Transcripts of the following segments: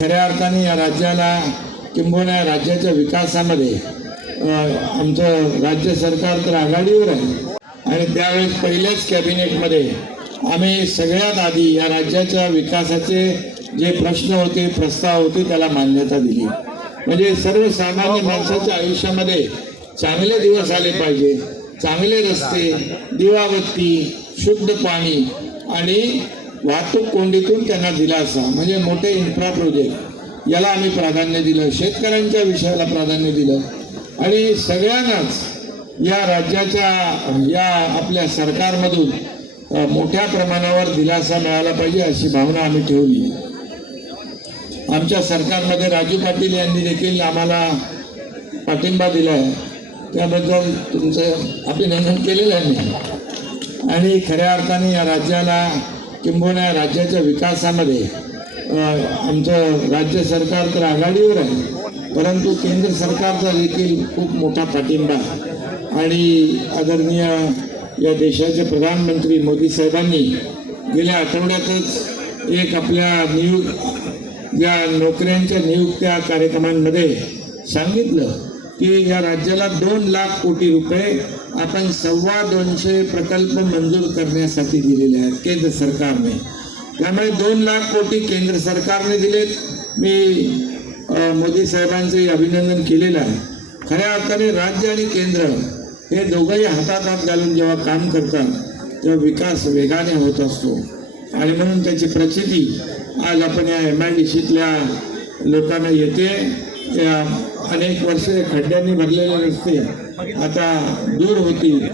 खऱ्या अर्थाने या राज्याला किंबहुना या राज्याच्या विकासामध्ये आमचं राज्य सरकार तर आघाडीवर आहे. आणि त्यावेळेस पहिल्याच कॅबिनेटमध्ये आम्ही सगळ्यात आधी या राज्याच्या विकासाचे जे प्रश्न होते प्रस्ताव होते त्याला मान्यता दिली. म्हणजे सर्वसामान्य माणसाच्या आयुष्यामध्ये चांगले दिवस आले पाहिजे चांगले रस्ते दिवाबत्ती शुद्ध पाणी आणि वाहतूक कोंडीतून त्यांना दिलासा म्हणजे मोठे इन्फ्रा प्रोजेक्ट याला आम्ही प्राधान्य दिलं शेतकऱ्यांच्या विषयाला प्राधान्य दिलं. आणि सगळ्यांनाच या राज्याच्या या आपल्या सरकारमधून मोठ्या प्रमाणावर दिलासा मिळाला पाहिजे अशी भावना आम्ही ठेवली. आमच्या सरकारमध्ये राजू पाटील यांनी देखील आम्हाला पाठिंबा दिला आहे. त्याबद्दल तुमचं अभिनंदन केलेलं आहे मी. आणि खऱ्या अर्थाने या राज्याला किंबहुना राज्याच्या विकासामध्ये आमचं राज्य सरकार तर आघाडीवर आहे परंतु केंद्र सरकारचा देखील खूप मोठा पाठिंबा आणि आदरणीय या देशाचे प्रधानमंत्री मोदी साहेबांनी गेल्या आठवड्यातच एक आपल्या नियुक्त या नोकऱ्यांच्या नियुक्त्या कार्यक्रमांमध्ये सांगितलं. की या राज्याला दोन लाख कोटी रुपये आपण सव्वा दोनशे प्रकल्प मंजूर करण्यासाठी दिलेले आहेत केंद्र सरकारने. त्यामुळे दोन लाख कोटी केंद्र सरकारने दिलेत. मी मोदी साहेबांचे अभिनंदन केलेलं आहे. खऱ्या अर्थाने राज्य आणि केंद्र हे दोघंही हातात हात घालून जेव्हा काम करतात तेव्हा विकास वेगाने होत असतो. आणि म्हणून त्याची प्रचिती आज आपण या एम आय डी सीतल्या लोकांना येते. अनेक वर्षे खड्ड्यांनी भरलेले रस्ते आता दूर होतील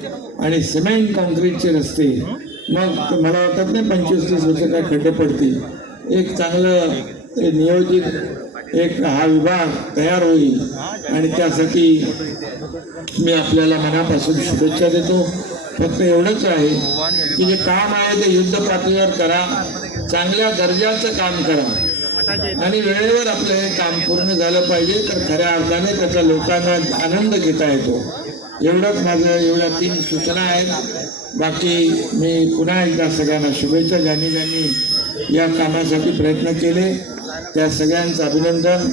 आणि सिमेंट कॉन्क्रीटचे रस्ते. मग मला वाटत नाही पंचवीस तीस वर्ष काय खड्डे पडतील. एक चांगलं ते नियोजित एक हा विभाग तयार होईल. आणि त्यासाठी मी आपल्याला मनापासून शुभेच्छा देतो. फक्त एवढंच आहे की जे काम आहे ते युद्ध पातळीवर करा. चांगल्या दर्जाचं काम करा. आणि वेळेवर आपलं हे काम पूर्ण झालं पाहिजे तर खऱ्या अर्थाने त्याचा लोकांना आनंद घेता येतो. एवढंच माझं एवढ्या तीन सूचना आहेत. बाकी मी पुन्हा एकदा सगळ्यांना शुभेच्छा. ज्यांनी ज्यांनी या कामासाठी प्रयत्न केले त्या सगळ्यांचं अभिनंदन.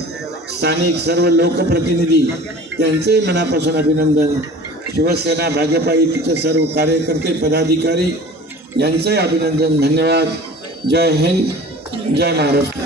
स्थानिक सर्व लोकप्रतिनिधी त्यांचेही मनापासून अभिनंदन. शिवसेना भाजपा युतीचे सर्व कार्यकर्ते पदाधिकारी यांचंही अभिनंदन. धन्यवाद. जय हिंद. जय महाराष्ट्र.